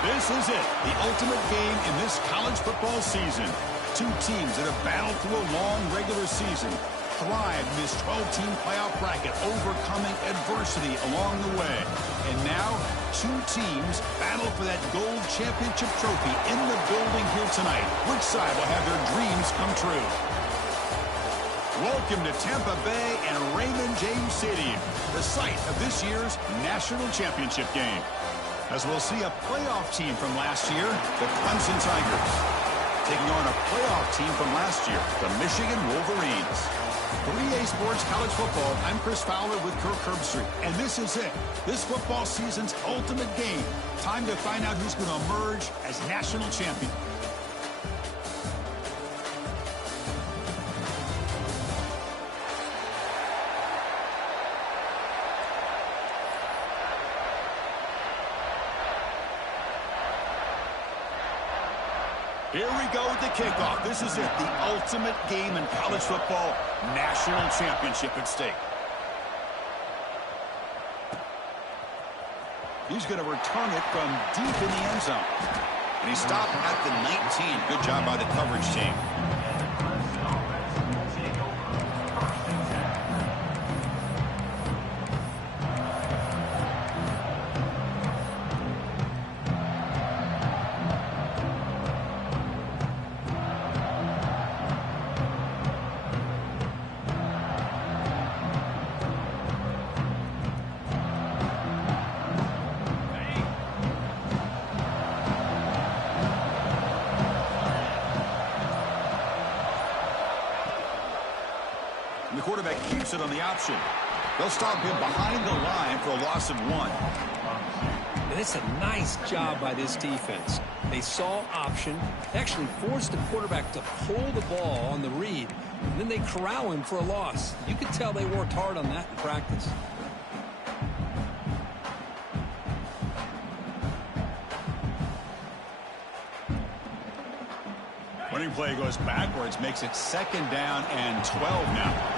This is it, the ultimate game in this college football season. Two teams that have battled through a long regular season, thrived in this 12-team playoff bracket, overcoming adversity along the way. And now, two teams battle for that gold championship trophy in the building here tonight. Which side will have their dreams come true? Welcome to Tampa Bay and Raymond James Stadium, the site of this year's national championship game. As we'll see a playoff team from last year, the Clemson Tigers, taking on a playoff team from last year, the Michigan Wolverines. For EA Sports College Football, I'm Chris Fowler with Kirk Herbstreit, and this is it. This football season's ultimate game. Time to find out who's going to emerge as national champion. Here we go with the kickoff. This is it, the ultimate game in college football, national championship at stake. He's going to return it from deep in the end zone. And he stopped at the 19. Good job by the coverage team. The quarterback keeps it on the option. They'll stop him behind the line for a loss of 1. And it's a nice job by this defense. They saw option, actually forced the quarterback to pull the ball on the read, and then they corral him for a loss. You could tell they worked hard on that in practice. Running play goes backwards, makes it 2nd down and 12 now.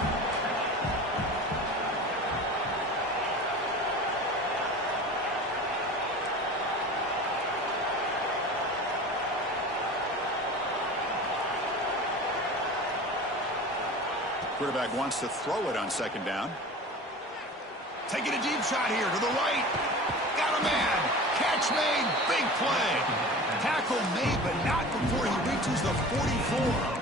Quarterback wants to throw it on 2nd down. Taking a deep shot here to the right. Got a man. Catch made. Big play. Tackle made, but not before he reaches the 44.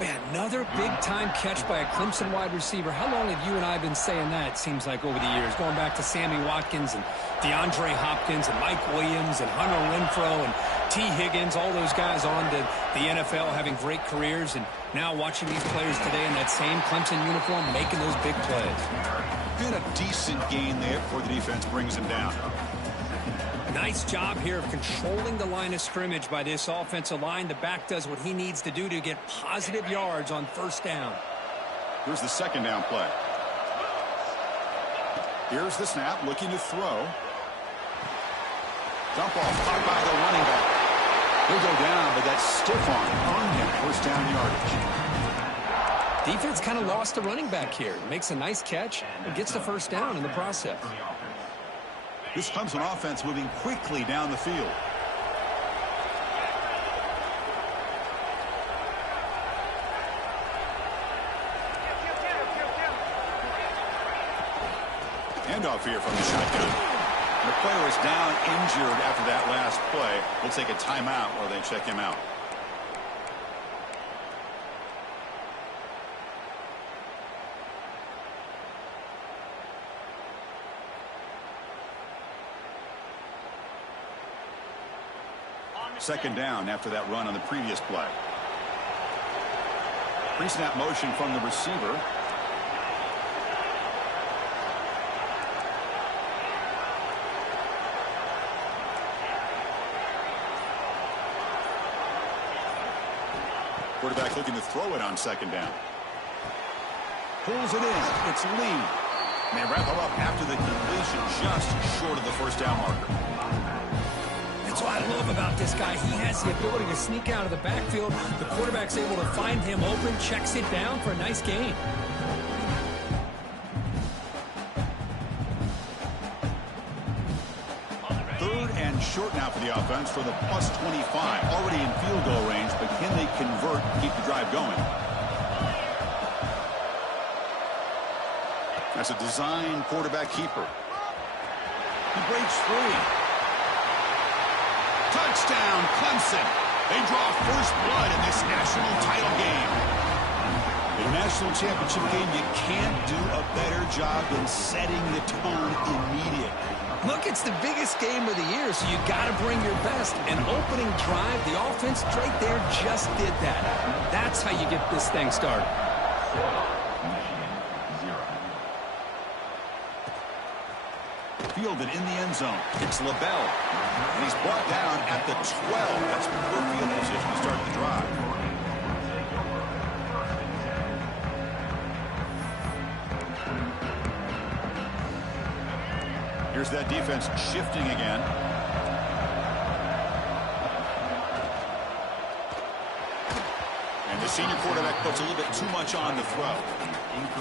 Man, another big-time catch by a Clemson wide receiver. How long have you and I been saying that, it seems like, over the years? Going back to Sammy Watkins and DeAndre Hopkins and Mike Williams and Hunter Renfrow and T. Higgins, all those guys on to the NFL having great careers. And now watching these players today in that same Clemson uniform making those big plays. Been a decent gain there before the defense brings him down. Nice job here of controlling the line of scrimmage by this offensive line. The back does what he needs to do to get positive yards on 1st down. Here's the 2nd down play. Here's the snap, looking to throw. Dump off caught by the running back. He'll go down, but that's stiff arm earned him 1st down yardage. Defense kind of lost the running back here. Makes a nice catch and gets the 1st down in the process. This Clemson offense moving quickly down the field. Handoff here from the shotgun. The player is down injured after that last play. We'll take a timeout while they check him out. Second down after that run on the previous play. Pre-snap motion from the receiver. Quarterback looking to throw it on 2nd down. Pulls it in. It's Lee. And they wrap him up after the completion, just short of the 1st down marker. That's what I love about this guy. He has the ability to sneak out of the backfield. The quarterback's able to find him open, checks it down for a nice gain. 3rd and short now for the offense for the plus 25. Already in field goal range, but can they convert and keep the drive going? That's a design quarterback keeper. He breaks free. Touchdown, Clemson. They draw first blood in this national title game. In a national championship game, you can't do a better job than setting the tone immediately. Look, it's the biggest game of the year, so you got to bring your best. An opening drive, the offense right there just did that. That's how you get this thing started. Fielded in the end zone. It's LaBelle. And he's brought down at the 12. That's poor field position to start the drive. Here's that defense shifting again. And the senior quarterback puts a little bit too much on the throw.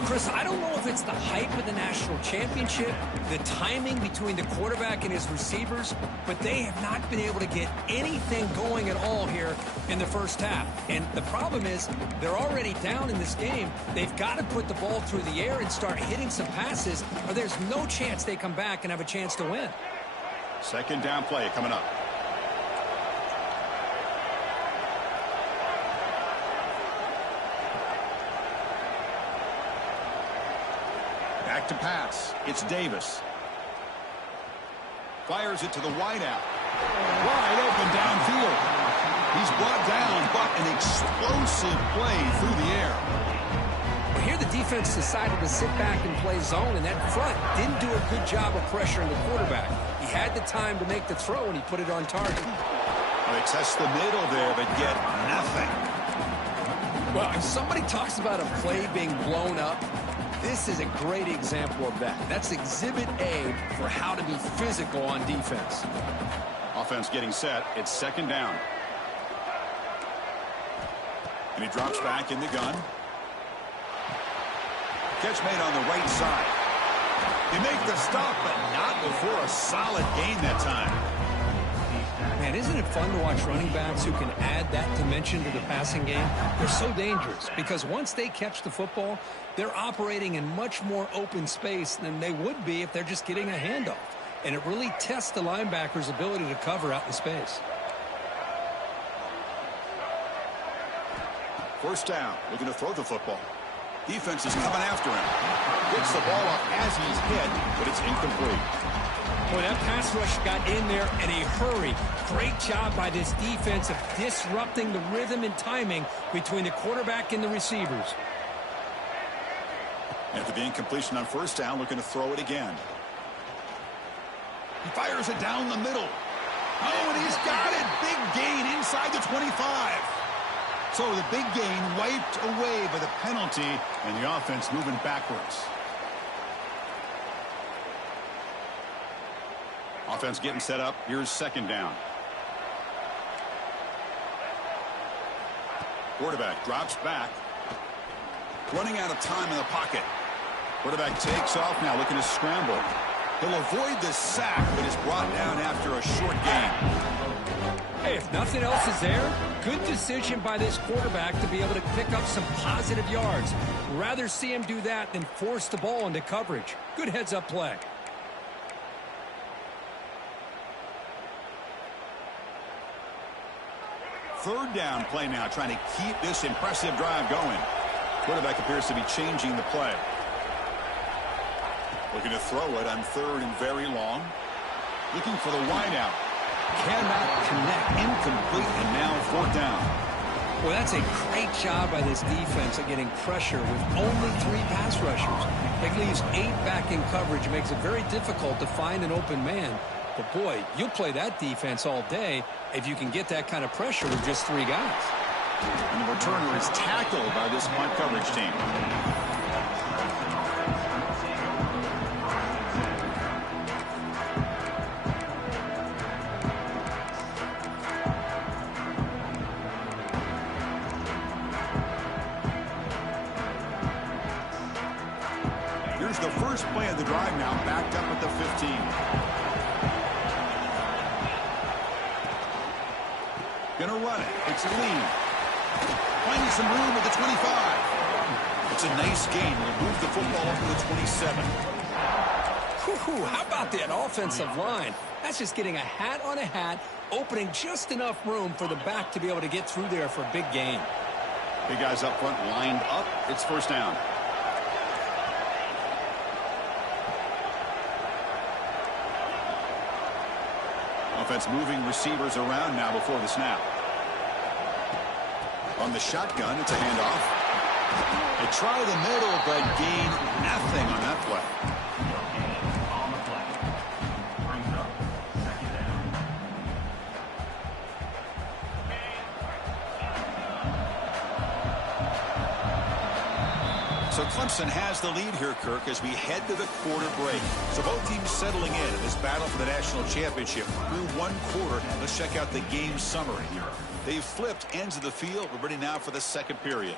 Chris, I don't know if it's the hype of the national championship, the timing between the quarterback and his receivers, but they have not been able to get anything going at all here in the first half. And the problem is they're already down in this game. They've got to put the ball through the air and start hitting some passes, or there's no chance they come back and have a chance to win. Second down play coming up. Back to pass. It's Davis. Fires it to the wideout. Wide open downfield. He's brought down, but an explosive play through the air. Well, here the defense decided to sit back and play zone, and that front didn't do a good job of pressuring the quarterback. He had the time to make the throw, and he put it on target. Well, they test the middle there, but get nothing. Well, if somebody talks about a play being blown up, this is a great example of that. That's exhibit A for how to be physical on defense. Offense getting set. It's second down. And he drops back in the gun. Catch made on the right side. They make the stop, but not before a solid gain that time. Man, isn't it fun to watch running backs who can add that dimension to the passing game? They're so dangerous because once they catch the football, they're operating in much more open space than they would be if they're just getting a handoff. And it really tests the linebacker's ability to cover out in space. First down, looking to throw the football. Defense is coming after him. Gets the ball up as he's hit, but it's incomplete. Boy, that pass rush got in there in a hurry. Great job by this defense of disrupting the rhythm and timing between the quarterback and the receivers. After the incompletion on first down, looking to throw it again. He fires it down the middle. Oh, and he's got it. Big gain inside the 25. So the big gain wiped away by the penalty, and the offense moving backwards. Offense getting set up. Here's second down. Quarterback drops back. Running out of time in the pocket. Quarterback takes off now, looking to scramble. He'll avoid the sack, but is brought down after a short gain. Hey, if nothing else is there, good decision by this quarterback to be able to pick up some positive yards. Rather see him do that than force the ball into coverage. Good heads-up play. Third down play now, trying to keep this impressive drive going. Quarterback appears to be changing the play. Looking to throw it on third and very long. Looking for the wideout. Cannot connect. Incomplete, and now fourth down. Well, that's a great job by this defense at getting pressure with only 3 pass rushers. That leaves 8 back in coverage. It makes it very difficult to find an open man. But, boy, you'll play that defense all day if you can get that kind of pressure with just 3 guys. And the returner is tackled by this punt coverage team. Here's the first play of the drive now, backed up at the 15. going to run it. It's Lee. Finding some room at the 25. It's a nice gain. We'll move the football up to the 27. Whew, how about that offensive line? That's just getting a hat on a hat, opening just enough room for the back to be able to get through there for a big gain. Big guys up front lined up. It's first down. Offense moving receivers around now before the snap. On the shotgun, it's a handoff. They try the middle, but gain nothing on that play. So Clemson has the lead here, Kirk, as we head to the quarter break. So both teams settling in this battle for the national championship. Through one quarter, let's check out the game summary. They've flipped ends of the field. We're ready now for the second period.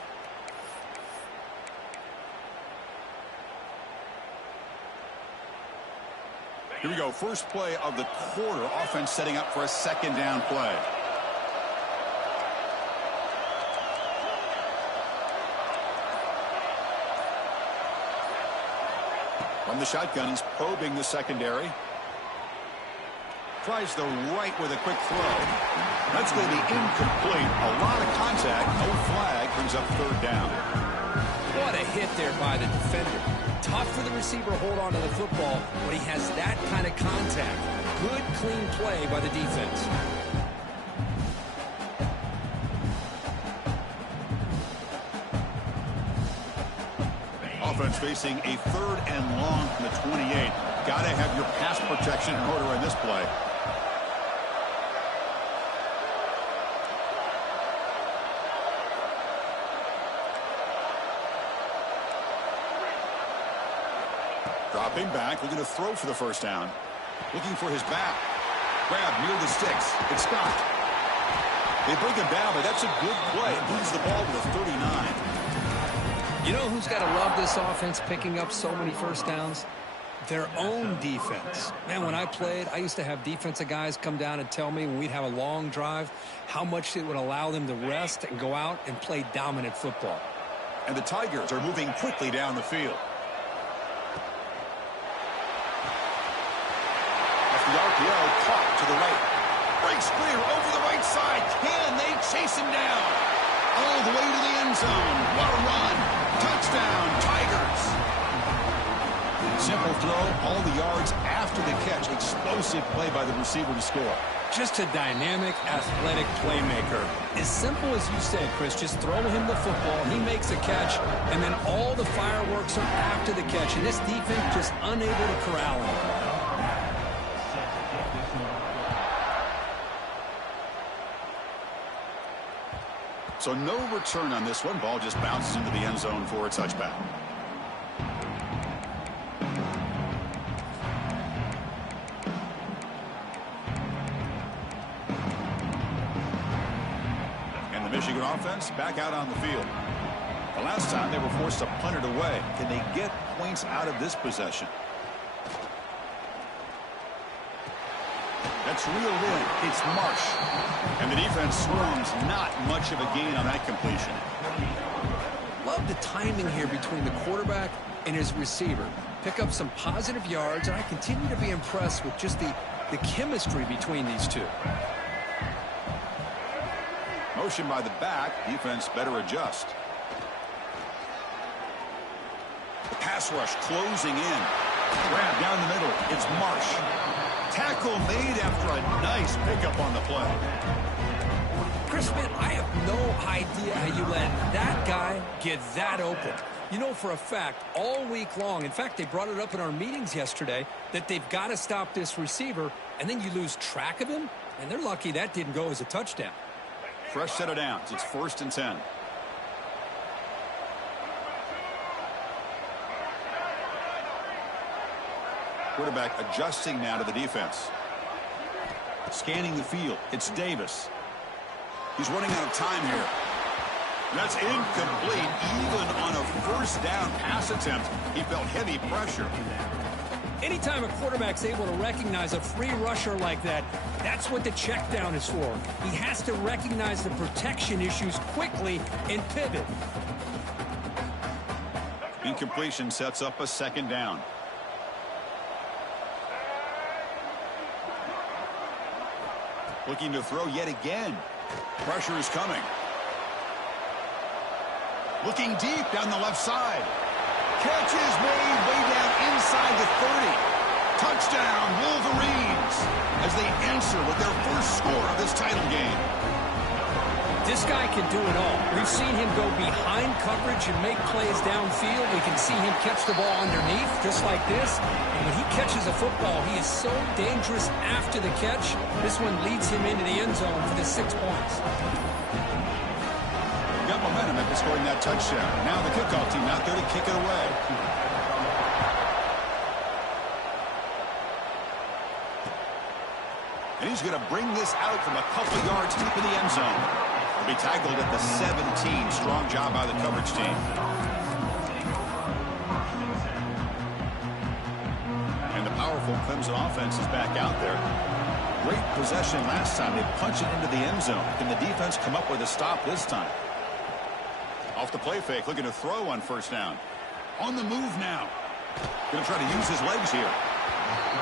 Here we go. First play of the quarter. Offense setting up for a second down play. From the shotgun, he's probing the secondary. Tries the right with a quick throw. That's going to be incomplete. A lot of contact. No flag. Brings up third down. What a hit there by the defender. Tough for the receiver to hold on to the football when he has that kind of contact. Good, clean play by the defense. Offense facing a third and long from the 28. Got to have your pass protection in order in this play. Dropping back, looking to throw for the first down. Looking for his back. Grab near the sticks. It's Scott. They bring him down, but that's a good play. Moves the ball to the 39. You know who's got to love this offense picking up so many first downs? Their own defense. Man, when I played, I used to have defensive guys come down and tell me when we'd have a long drive how much it would allow them to rest and go out and play dominant football. And the Tigers are moving quickly down the field. Off the RPO, caught to the right. Breaks clear over the right side. Can they chase him down? All the way to the end zone. What a run. Touchdown, Tigers. Simple throw, all the yards after the catch. Explosive play by the receiver to score. Just a dynamic, athletic playmaker. As simple as you said, Chris, just throw him the football, he makes a catch, and then all the fireworks are after the catch. And this defense just unable to corral him. So no return on this one. Ball just bounces into the end zone for a touchback. And the Michigan offense back out on the field. The last time they were forced to punt it away. Can they get points out of this possession? That's reeled in. It's Marsh. And the defense swarms. Not much of a gain on that completion. Love the timing here between the quarterback and his receiver. Pick up some positive yards, and I continue to be impressed with just the chemistry between these two. Motion by the back. Defense better adjust. The pass rush closing in. Grab down the middle. It's Marsh. Tackle made after a nice pickup on the play. Chris, man, I have no idea how you let that guy get that open. You know for a fact, all week long, in fact, they brought it up in our meetings yesterday, that they've got to stop this receiver, and then you lose track of him, and they're lucky that didn't go as a touchdown. Fresh set of downs. It's 1st and 10. Quarterback adjusting now to the defense. Scanning the field. It's Davis. He's running out of time here. That's incomplete. Even on a first down pass attempt, he felt heavy pressure. Anytime a quarterback's able to recognize a free rusher like that, that's what the check down is for. He has to recognize the protection issues quickly and pivot. Incompletion sets up a second down. Looking to throw yet again. Pressure is coming. Looking deep down the left side. Catch is made way down inside the 30. Touchdown, Wolverines, as they answer with their first score of this title game. This guy can do it all. We've seen him go behind coverage and make plays downfield. We can see him catch the ball underneath, just like this. And when he catches a football, he is so dangerous after the catch. This one leads him into the end zone for the 6 points. Got momentum after scoring that touchdown. Now the kickoff team out there to kick it away. And he's going to bring this out from a couple yards deep in the end zone. He'll be tackled at the 17. Strong job by the coverage team. And the powerful Clemson offense is back out there. Great possession last time. They punch it into the end zone. Can the defense come up with a stop this time? Off the play fake, looking to throw on first down. On the move now. Going to try to use his legs here.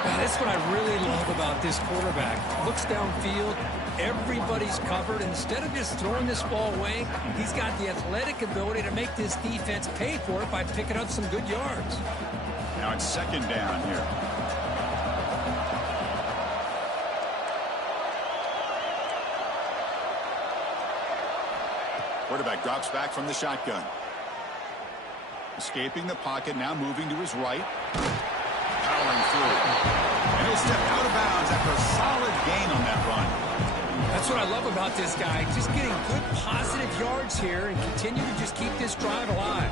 Man, that's what I really love about this quarterback. Looks downfield, everybody's covered. Instead of just throwing this ball away, he's got the athletic ability to make this defense pay for it by picking up some good yards. Now it's second down here. Quarterback drops back from the shotgun. Escaping the pocket, now moving to his right. Powering through. And he'll step out of bounds after a solid gain on that run. That's what I love about this guy. Just getting good positive yards here and continue to just keep this drive alive.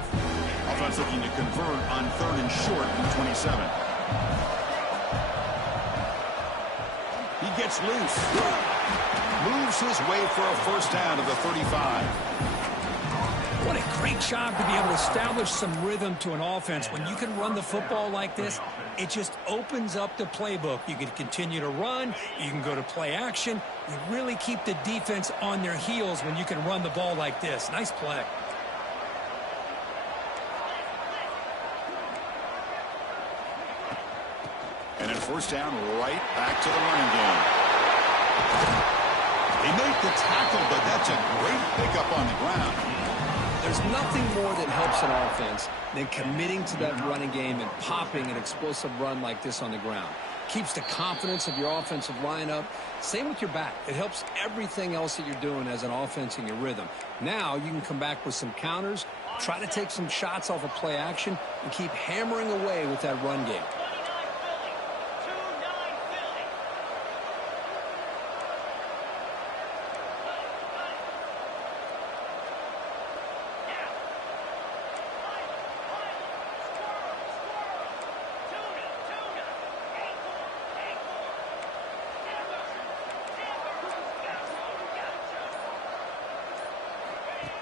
Offense looking to convert on 3rd and short from 27. He gets loose. Moves his way for a first down to the 35. What a great job to be able to establish some rhythm to an offense. When you can run the football like this, it just opens up the playbook. You can continue to run. You can go to play action. You really keep the defense on their heels when you can run the ball like this. Nice play. And then first down, right back to the running game. They make the tackle, but that's a great pickup on the ground. There's nothing more that helps an offense than committing to that running game and popping an explosive run like this on the ground. Keeps the confidence of your offensive lineup. Same with your back. It helps everything else that you're doing as an offense in your rhythm. Now you can come back with some counters, try to take some shots off of play action, and keep hammering away with that run game.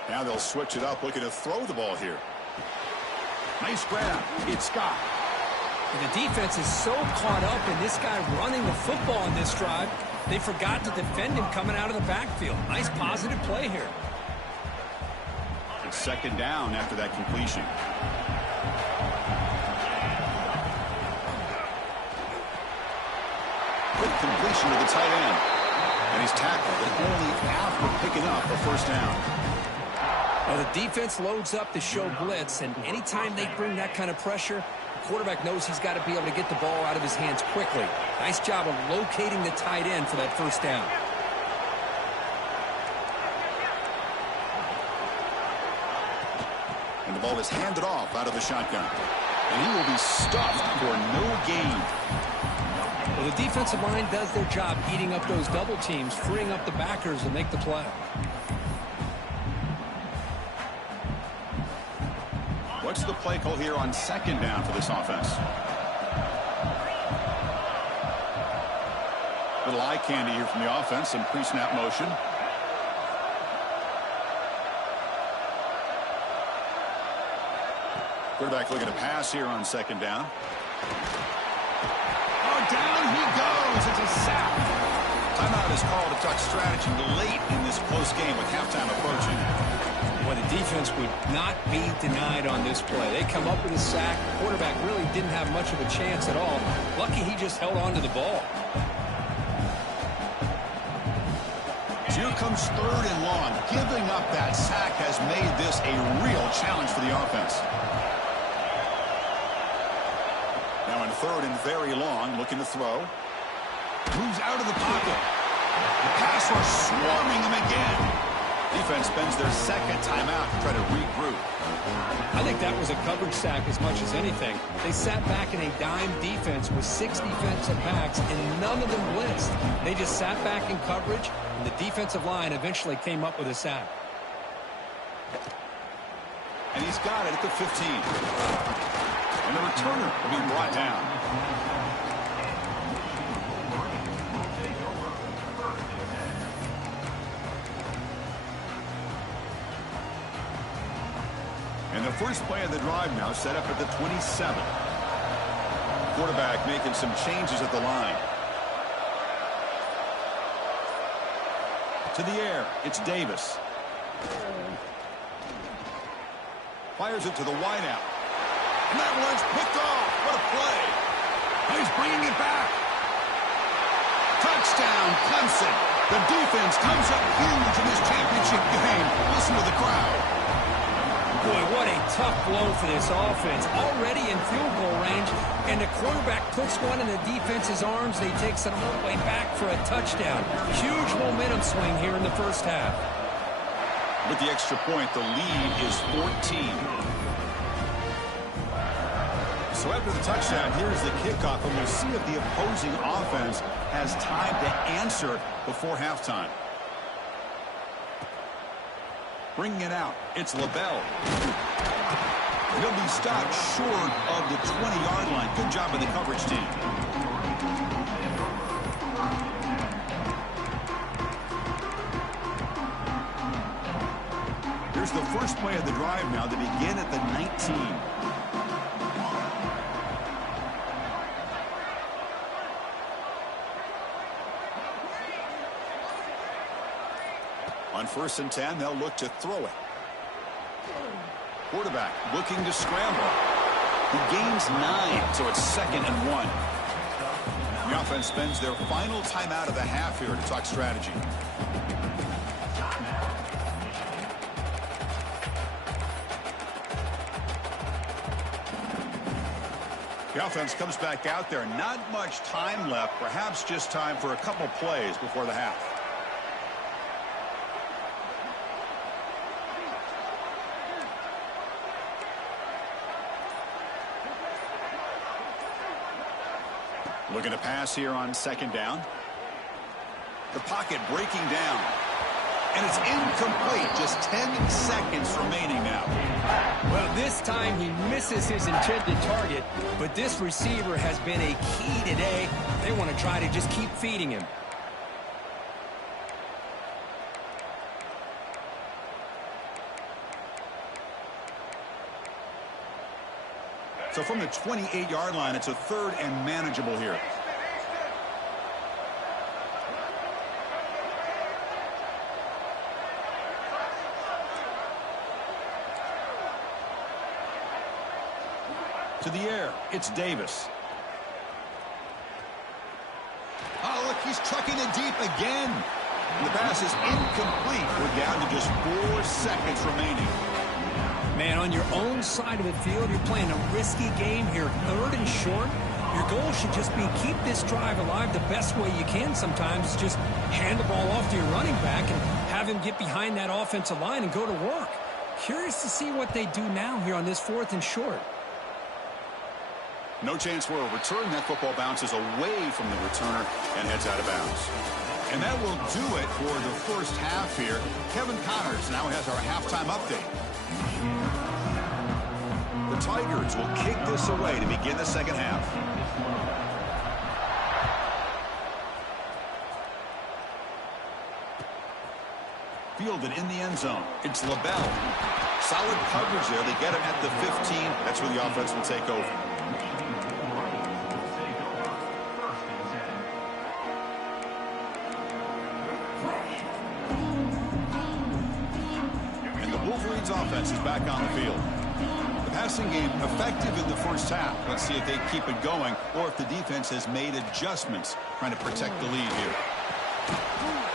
Now they'll switch it up, looking to throw the ball here. Nice grab. It's Scott. And the defense is so caught up in this guy running the football in this drive, they forgot to defend him coming out of the backfield. Nice positive play here. It's second down after that completion. Quick completion to the tight end. And he's tackled, but only after picking up a first down. Well, the defense loads up to show blitz, and anytime they bring that kind of pressure, the quarterback knows he's got to be able to get the ball out of his hands quickly. Nice job of locating the tight end for that first down. And the ball is handed off out of the shotgun. And he will be stuffed for no gain. Well, the defensive line does their job eating up those double teams, freeing up the backers to make the play. What's the play call here on second down for this offense? Little eye candy here from the offense, some pre-snap motion. Quarterback looking to pass here on second down. Oh, down he goes. It's a sack. Timeout is called to touch strategy late in this close game with halftime approaching. Well, the defense would not be denied on this play. They come up with a sack. The quarterback really didn't have much of a chance at all. Lucky he just held on to the ball. Here comes 3rd and long. Giving up that sack has made this a real challenge for the offense. Now in 3rd and very long, looking to throw. Moves out of the pocket. The pass rush swarming him again. Defense spends their 2nd timeout to try to regroup. I think that was a coverage sack as much as anything. They sat back in a dime defense with 6 defensive backs, and none of them blitzed. They just sat back in coverage, and the defensive line eventually came up with a sack. And he's got it at the 15. And the returner will be brought down. And the first play of the drive now set up at the 27. Quarterback making some changes at the line. To the air, it's Davis. Fires it to the wideout. And that one's picked off. What a play. He's bringing it back. Touchdown, Clemson. The defense comes up huge in this championship game. Listen to the crowd. Boy, what a tough blow for this offense. Already in field goal range, and the quarterback puts one in the defense's arms. He takes it all the way back for a touchdown. Huge momentum swing here in the first half. With the extra point, the lead is 14. So after the touchdown, here's the kickoff, and we'll see if the opposing offense has time to answer before halftime. Bringing it out, it's LaBelle. He'll be stopped short of the 20-yard line. Good job by the coverage team. Here's the first play of the drive now to begin at the 19. On 1st and 10, they'll look to throw it. Quarterback looking to scramble. He gains 9, so it's 2nd and 1. The offense spends their final timeout of the half here to talk strategy. The offense comes back out there. Not much time left. Perhaps just time for a couple plays before the half. Looking to pass here on 2nd down. The pocket breaking down. And it's incomplete. Just 10 seconds remaining now. Well, this time he misses his intended target, but this receiver has been a key today. They want to try to just keep feeding him. So from the 28-yard line, it's a 3rd and manageable here. To the air, it's Davis. Oh, look, he's trucking it deep again. The pass is incomplete. We're down to just 4 seconds remaining. Man, on your own side of the field, you're playing a risky game here. 3rd and short. Your goal should just be keep this drive alive the best way you can sometimes. Just hand the ball off to your running back and have him get behind that offensive line and go to work. Curious to see what they do now here on this 4th and short. No chance for a return. That football bounces away from the returner and heads out of bounds. And that will do it for the first half here. Kevin Connors now has our halftime update. The Tigers will kick this away to begin the second half. Fielded in the end zone. It's LaBelle. Solid coverage there. They get him at the 15. That's where the offense will take over. Michigan's offense is back on the field. The passing game effective in the first half. Let's see if they keep it going or if the defense has made adjustments trying to protect the lead here.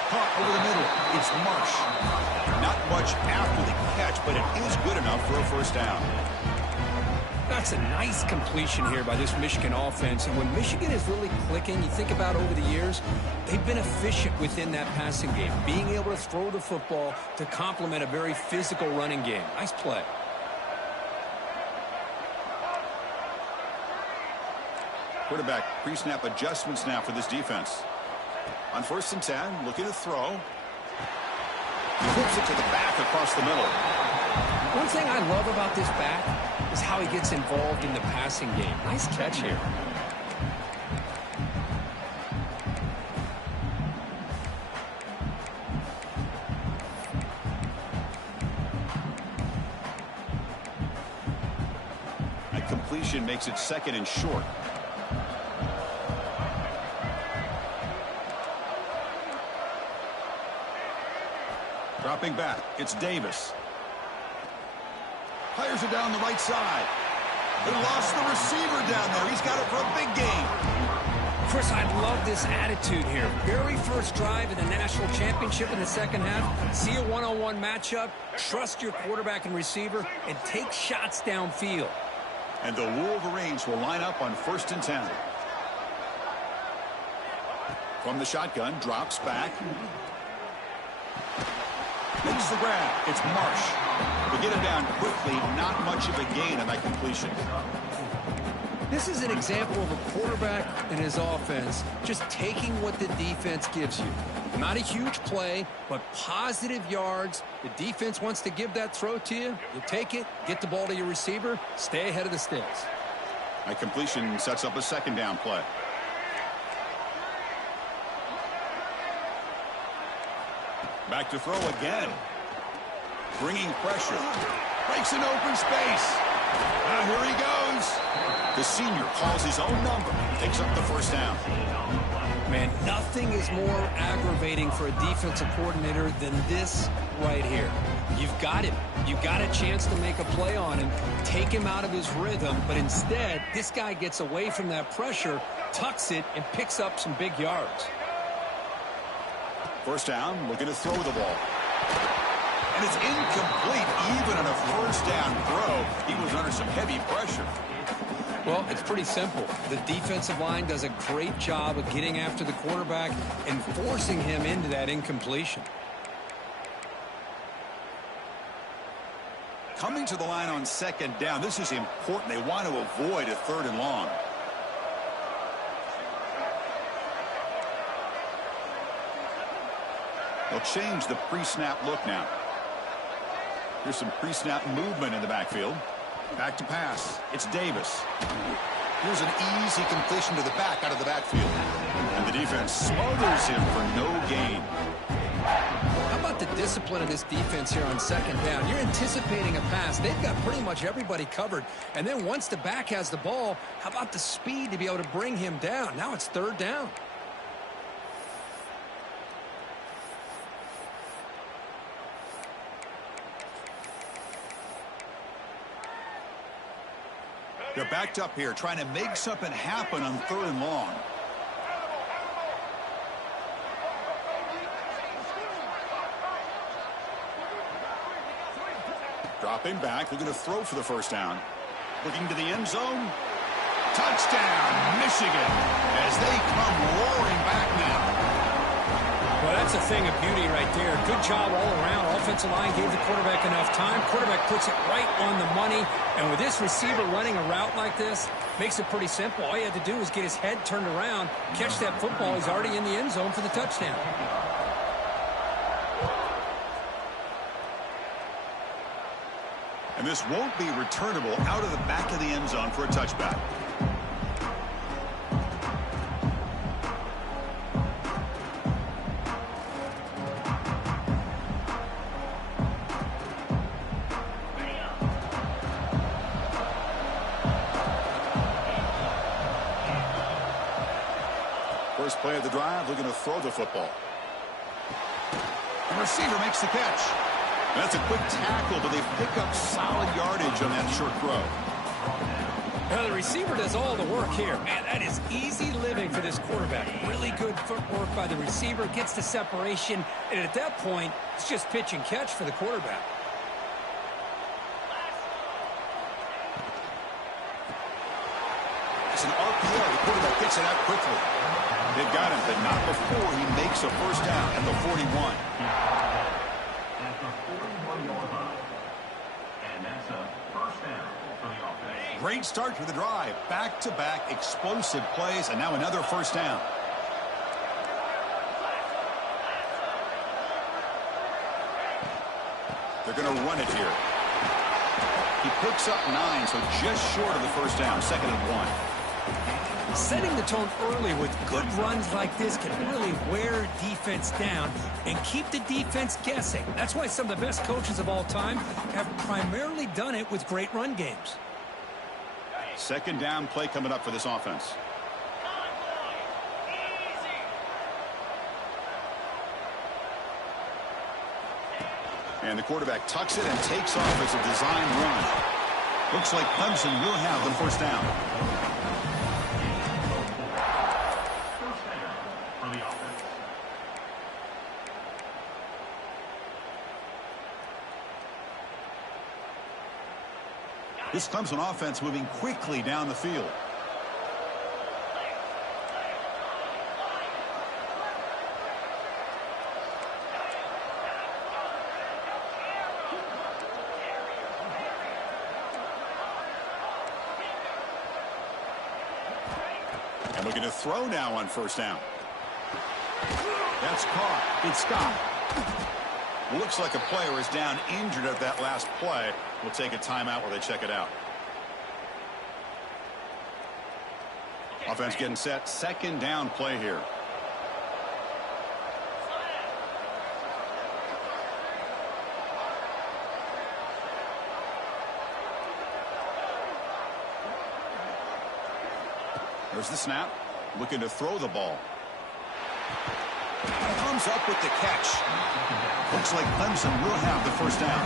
Caught over the middle. It's Marsh. Not much after the catch, but it is good enough for a first down. That's a nice completion here by this Michigan offense. And when Michigan is really clicking, you think about over the years, they've been efficient within that passing game, being able to throw the football to complement a very physical running game. Nice play. Quarterback pre-snap adjustments now for this defense. On 1st and 10, looking to throw. He flips it to the back across the middle. One thing I love about this back is how he gets involved in the passing game. Nice catch here. That completion makes it 2nd and short. Dropping back, it's Davis. Fires it down the right side. They lost the receiver down there. He's got it for a big game. Chris, I love this attitude here. Very first drive in the national championship in the second half. See a one-on-one matchup, trust your quarterback and receiver, and take shots downfield. And the Wolverines will line up on 1st and 10. From the shotgun, drops back. Makes the grab. It's Marsh. We get it down quickly. Not much of a gain on that completion. This is an example of a quarterback and his offense just taking what the defense gives you. Not a huge play, but positive yards. The defense wants to give that throw to you. You take it, get the ball to your receiver, stay ahead of the sticks. That completion sets up a 2nd down play. Back to throw again. Bringing pressure. Breaks an open space. Now here he goes. The senior calls his own number. Takes up the 1st down. Man, nothing is more aggravating for a defensive coordinator than this right here. You've got him. You've got a chance to make a play on him, take him out of his rhythm, but instead, this guy gets away from that pressure, tucks it, and picks up some big yards. 1st down, looking to throw the ball. And it's incomplete, even on a 1st down throw. He was under some heavy pressure. Well, it's pretty simple. The defensive line does a great job of getting after the quarterback and forcing him into that incompletion. Coming to the line on 2nd down, this is important. They want to avoid a 3rd and long. They'll change the pre-snap look now. Here's some pre-snap movement in the backfield. Back to pass. It's Davis. Here's an easy completion to the back out of the backfield. And the defense smothers him for no gain. How about the discipline of this defense here on 2nd down? You're anticipating a pass. They've got pretty much everybody covered. And then once the back has the ball, how about the speed to be able to bring him down? Now it's 3rd down. They're backed up here, trying to make something happen on 3rd and long. Dropping back, looking to throw for the 1st down. Looking to the end zone. Touchdown, Michigan, as they come roaring back now. Well, that's a thing of beauty right there. Good job all around. Offensive line gave the quarterback enough time. Quarterback puts it right on the money. And with this receiver running a route like this, makes it pretty simple. All you had to do was get his head turned around, catch that football. He's already in the end zone for the touchdown. And this won't be returnable out of the back of the end zone for a touchback. First play of the drive, looking to throw the football. The receiver makes the catch. That's a quick tackle, but they pick up solid yardage on that short throw. Now the receiver does all the work here. Man, that is easy living for this quarterback. Really good footwork by the receiver, gets the separation, and at that point, it's just pitch and catch for the quarterback. It's an RPO. The quarterback gets it out quickly. They've got him, but not before he makes a first down at the 41. At the 41-yard line. And that's a first down for the offense. Great start to the drive. Back-to-back explosive plays, and now another first down. They're going to run it here. He picks up 9, so just short of the first down, 2nd and 1. Setting the tone early with good runs like this can really wear defense down and keep the defense guessing. That's why some of the best coaches of all time have primarily done it with great run games. 2nd down play coming up for this offense. And the quarterback tucks it and takes off as a design run. Looks like Clemson will have the first down. First down for the offense. This Clemson offense moving quickly down the field. And looking to throw now on first down. That's caught. It's Scott. Looks like a player is down injured at that last play. We'll take a timeout while they check it out. Offense getting set. 2nd down play here. There's the snap. Looking to throw the ball. Comes up with the catch. Looks like Clemson will have the first down.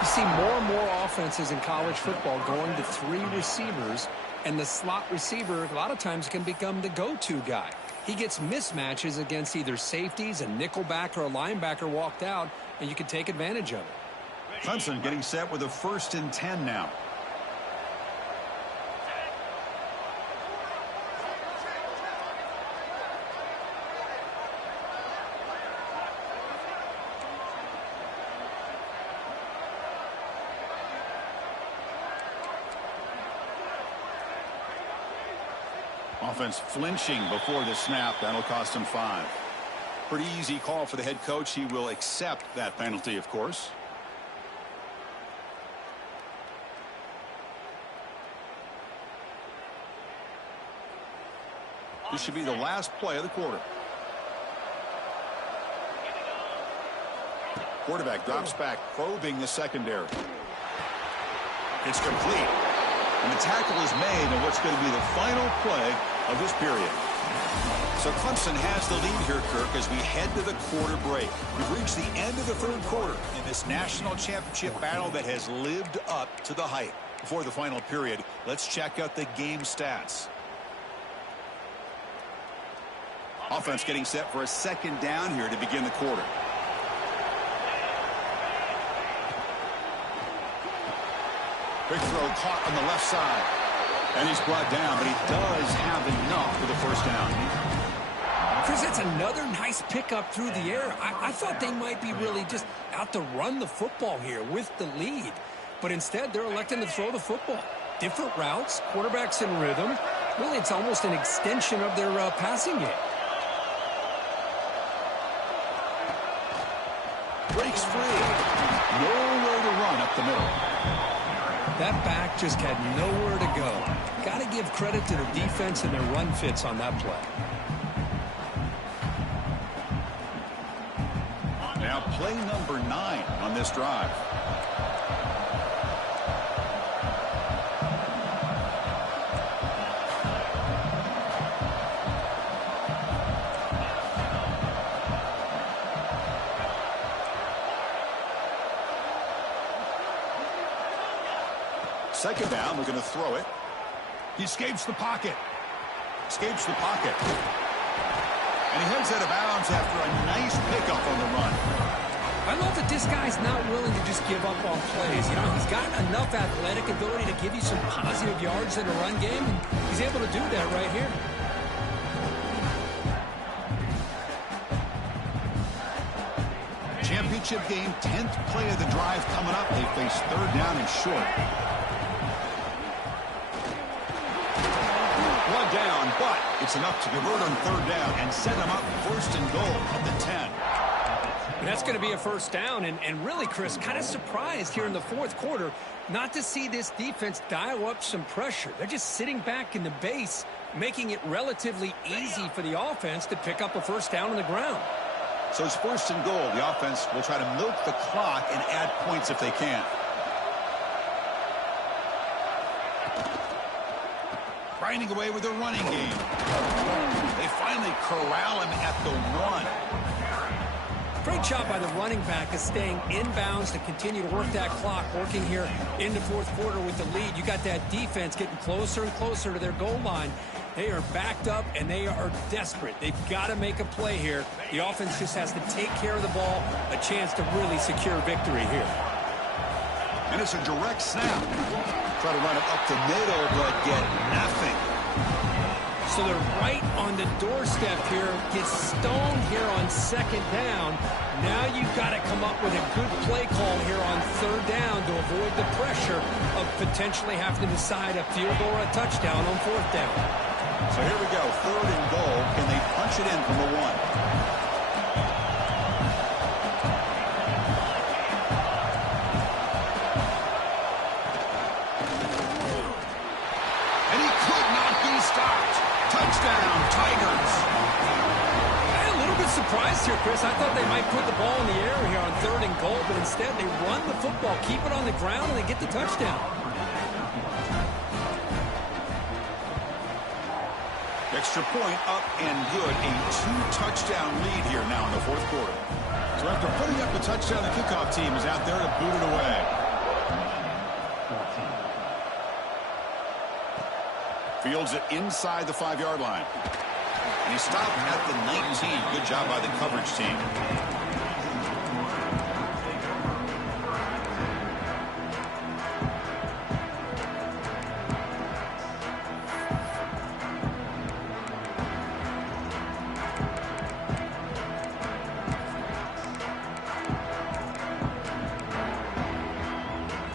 You see more and more offenses in college football going to 3 receivers, and the slot receiver a lot of times can become the go-to guy. He gets mismatches against either safeties, a nickelback, or a linebacker walked out, and you can take advantage of it. Clemson getting set with a 1st and 10 now. Offense flinching before the snap. That'll cost him 5. Pretty easy call for the head coach. He will accept that penalty, of course. This should be the last play of the quarter. Quarterback drops back, probing the secondary. It's complete. And the tackle is made on what's going to be the final play of this period. So Clemson has the lead here, Kirk, as we head to the quarter break. We've reached the end of the 3rd quarter in this national championship battle that has lived up to the hype. Before the final period, let's check out the game stats. Offense getting set for a 2nd down here to begin the quarter. Big throw caught on the left side. And he's brought down, but he does have enough for the first down. Chris, it's another nice pickup through the air. I thought they might be really just out to run the football here with the lead. But instead, they're electing to throw the football. Different routes, quarterbacks in rhythm. Really, it's almost an extension of their passing game. Breaks free. Nowhere to run up the middle. That back just had nowhere to go. Got to give credit to the defense and their run fits on that play. Now play number 9 on this drive. Second down, we're going to throw it. He escapes the pocket. Escapes the pocket. And he heads out of bounds after a nice pickup on the run. I love that this guy's not willing to just give up on plays. You know, he's got enough athletic ability to give you some positive yards in a run game, and he's able to do that right here. Championship game, 10th play of the drive coming up. They face third down and short. One down, but it's enough to convert on third down and set them up first and goal at the 10. And that's going to be a first down, and really, Chris, kind of surprised here in the fourth quarter not to see this defense dial up some pressure. They're just sitting back in the base, making it relatively easy for the offense to pick up a first down on the ground. So it's first and goal. The offense will try to milk the clock and add points if they can. Grinding away with their running game. They finally corral him at the 1. Great job by the running back of staying inbounds to continue to work that clock, working here in the fourth quarter with the lead. You got that defense getting closer and closer to their goal line. They are backed up, and they are desperate. They've got to make a play here. The offense just has to take care of the ball, a chance to really secure victory here. And it's a direct snap. Try to run it up the middle, but get nothing. So they're right on the doorstep here. Get stoned here on second down. Now you've got to come up with a good play call here on third down to avoid the pressure of potentially having to decide a field goal or a touchdown on fourth down. So here we go, third and goal. Can they punch it in from the 1? Touchdown, Tigers. I'm a little bit surprised here, Chris. I thought they might put the ball in the air here on third and goal, but instead they run the football, keep it on the ground, and they get the touchdown. Extra point up and good. A 2-touchdown lead here now in the fourth quarter. So after putting up the touchdown, the kickoff team is out there to boot it away. Fields it inside the 5-yard line. And he stopped at the 19. Good job by the coverage team.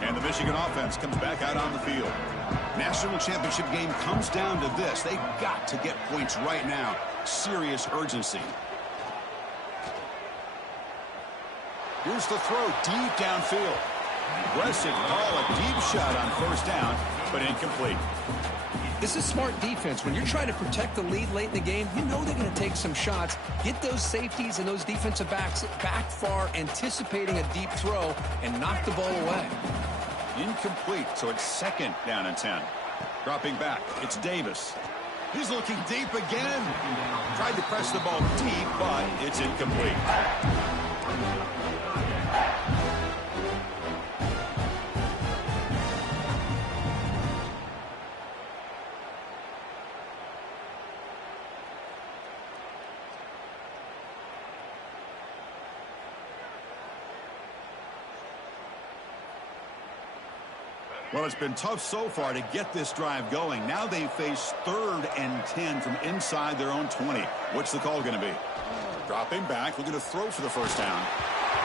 And the Michigan offense comes back out on the field. National championship game comes down to this. They've got to get points right now. Serious urgency. Here's the throw deep downfield. Aggressive call, a deep shot on first down, but incomplete. This is smart defense. When you're trying to protect the lead late in the game, you know they're going to take some shots. Get those safeties and those defensive backs back far, anticipating a deep throw, and knock the ball away. Incomplete, so it's second down and 10. Dropping back, it's Davis. He's looking deep again. Tried to press the ball deep, but it's incomplete. Well, it's been tough so far to get this drive going. Now they face third and 10 from inside their own 20. What's the call going to be? Dropping back, looking to throw for the first down.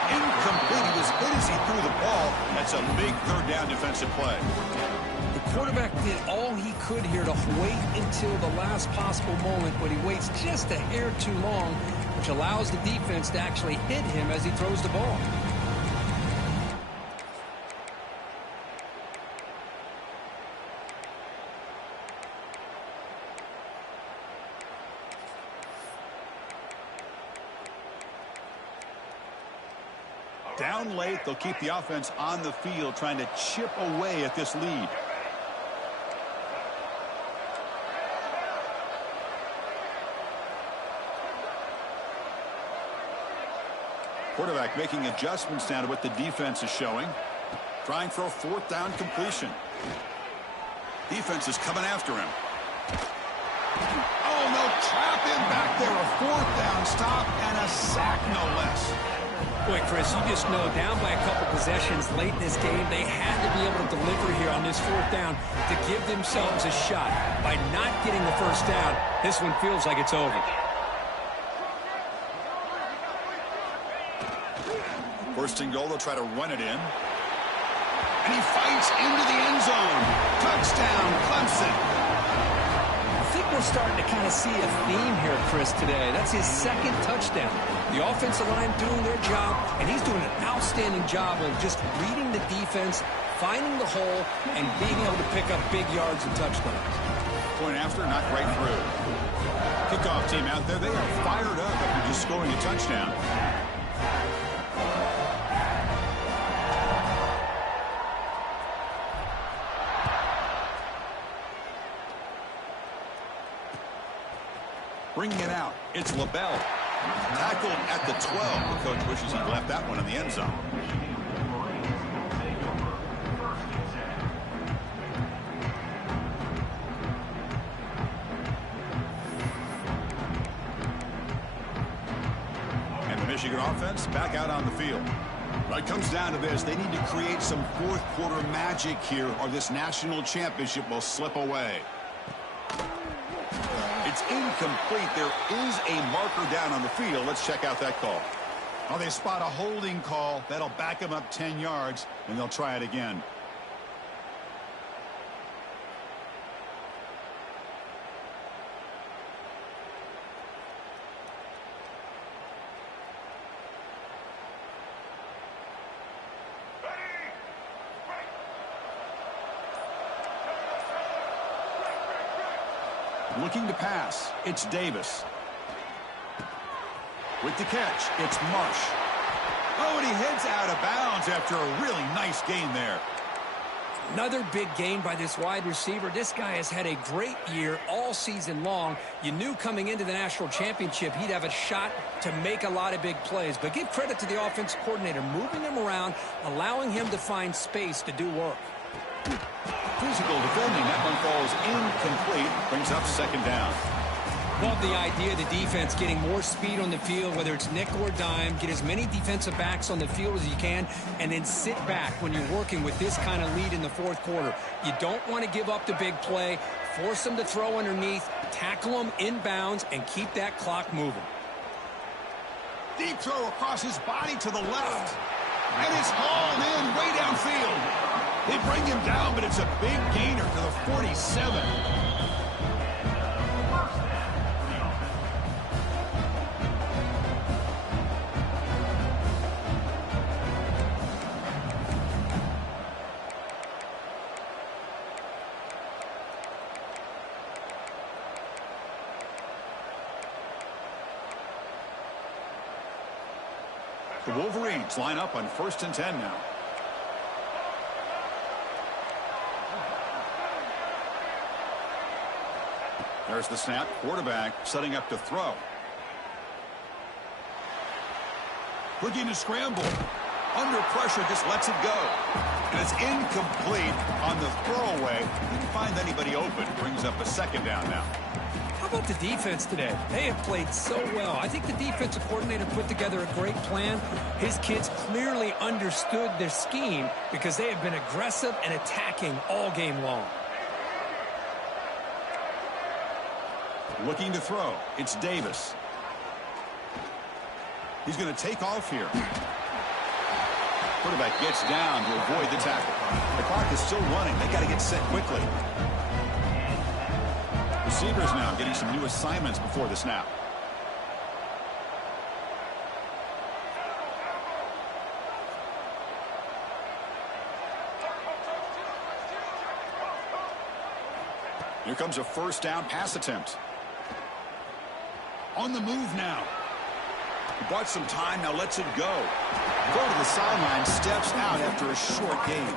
Incomplete. He was good as he threw the ball. That's a big third down defensive play. The quarterback did all he could here to wait until the last possible moment, but he waits just a hair too long, which allows the defense to actually hit him as he throws the ball. Down late, they'll keep the offense on the field trying to chip away at this lead. Quarterback making adjustments now to what the defense is showing. Trying for a fourth down completion. Defense is coming after him. Oh, no, trap him back there. A fourth down stop and a sack, no less. Boy, Chris, you just know down by a couple possessions late in this game, they had to be able to deliver here on this fourth down to give themselves a shot. By not getting the first down, this one feels like it's over. First and goal, they'll try to run it in. And he fights into the end zone. Touchdown, Clemson. I think we're starting to kind of see a theme here, Chris, today. That's his second touchdown. The offensive line doing their job, and he's doing an outstanding job of just reading the defense, finding the hole, and being able to pick up big yards and touchdowns. Point after, knocked right through. Kickoff team out there, they are fired up after just scoring a touchdown. Bringing it out, it's LaBelle. Tackled at the 12. The coach wishes he left that one in the end zone. And the Michigan offense back out on the field. Well, it comes down to this. They need to create some fourth quarter magic here, or this national championship will slip away. It's incomplete. There is a marker down on the field. Let's check out that call. Oh, they spot a holding call. That'll back them up 10 yards, and they'll try it again. Looking to pass, it's Davis. With the catch, it's Marsh. Oh, and he heads out of bounds after a really nice gain there. Another big gain by this wide receiver. This guy has had a great year all season long. You knew coming into the national championship he'd have a shot to make a lot of big plays. But give credit to the offensive coordinator, moving him around, allowing him to find space to do work. Physical defending. That one falls incomplete. Brings up second down. Love the idea of the defense getting more speed on the field, whether it's nickel or dime. Get as many defensive backs on the field as you can, and then sit back when you're working with this kind of lead in the fourth quarter. You don't want to give up the big play. Force them to throw underneath, tackle them inbounds, and keep that clock moving. Deep throw across his body to the left. And it's hauled in way downfield. They bring him down, but it's a big gainer to the 47. The Wolverines line up on 1st and 10 now. There's the snap. Quarterback setting up to throw. Looking to scramble. Under pressure, just lets it go. And it's incomplete on the throwaway. Didn't find anybody open. Brings up a second down now. How about the defense today? They have played so well. I think the defensive coordinator put together a great plan. His kids clearly understood their scheme because they have been aggressive and attacking all game long. Looking to throw. It's Davis. He's going to take off here. Quarterback gets down to avoid the tackle. The clock is still running. They got to get set quickly. Receivers now getting some new assignments before the snap. Here comes a first down pass attempt. On the move now. He bought some time, now lets it go. Go to the sideline, steps out after a short game.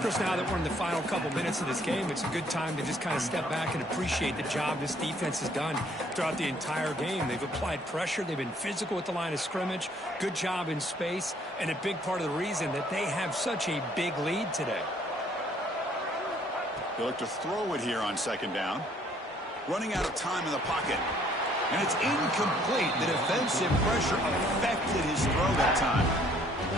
Chris, now that we're in the final couple minutes of this game, it's a good time to just kind of step back and appreciate the job this defense has done throughout the entire game. They've applied pressure. They've been physical at the line of scrimmage. Good job in space, and a big part of the reason that they have such a big lead today. He'll look to throw it here on second down. Running out of time in the pocket. And it's incomplete. The defensive pressure affected his throw that time.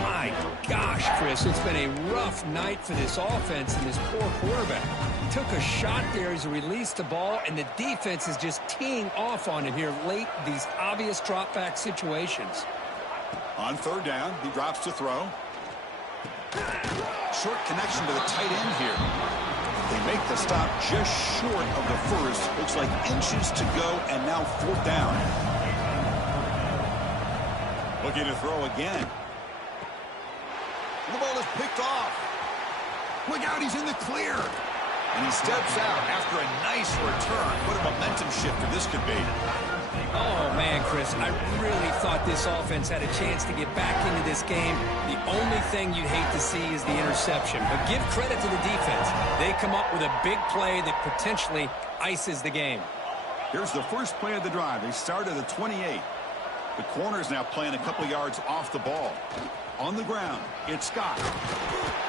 My gosh, Chris, it's been a rough night for this offense and this poor quarterback. Took a shot there as he released the ball, and the defense is just teeing off on him here late in these obvious drop-back situations. On third down, he drops to throw. Short connection to the tight end here. They make the stop just short of the first. Looks like inches to go, and now fourth down. Looking to throw again. The ball is picked off. Look out, he's in the clear. And he steps out after a nice return. What a momentum shifter this could be. Oh, man, Chris, I really thought this offense had a chance to get back into this game. The only thing you'd hate to see is the interception. But give credit to the defense. They come up with a big play that potentially ices the game. Here's the first play of the drive. They start at the 28. The corner's now playing a couple yards off the ball. On the ground, it's Scott.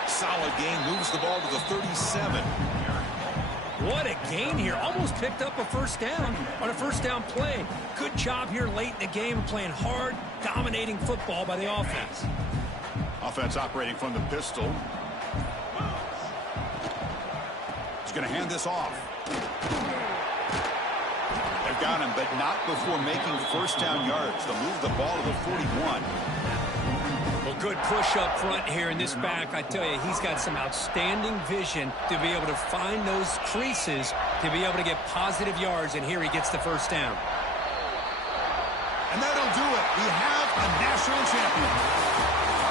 Solid gain, moves the ball to the 37. What a gain here. Almost picked up a first down on a first down play. Good job here late in the game, playing hard, dominating football by the offense. Offense operating from the pistol. He's going to hand this off. They've got him, but not before making first down yards. They'll move the ball to the 41. Well, good push up front here in this back. I tell you, he's got some outstanding vision to be able to find those creases to be able to get positive yards, and here he gets the first down. And that'll do it. We have a national champion.